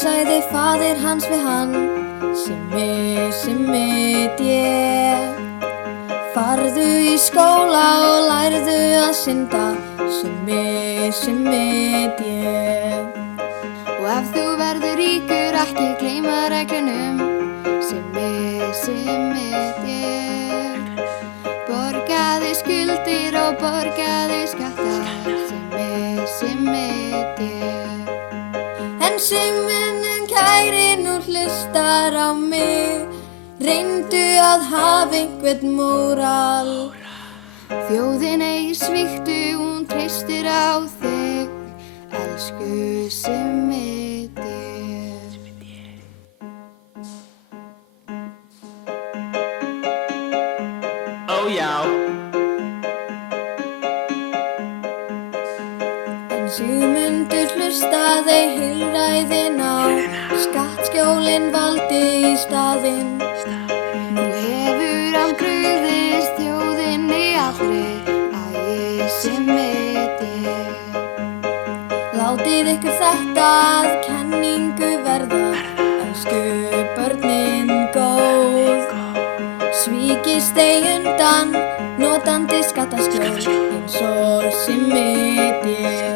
sagði faðir hans við hann: Simmi, Simmi, dé, farðu í skóla og lærðu að synda. Simmi, Simmi, dé. Og ef þú verður ríkur, ekki gleyma reglunum. Simmi, Simmi, dé, borgaði skuldir og borgaði skatta. Simmi, Simmi, dé. En Simminn kæri, nú hlustar á mig, reyndu að hafa einhvern móral. Þjóðin eigi svíktu, hún treystir á þig, elsku Simmi, dé. Ó já. En Sigmundur hlustaði heilræðin á, skattskjólinn valdi í staðinn. Nú hefur hann brugðist þjóðinni allri, æ, Simmi, dé. Látið ykkur þetta að kenningu verða, elsku börnin góð. Svíkist ei undan, notandi skattaskjól, eins og Simmi, dé.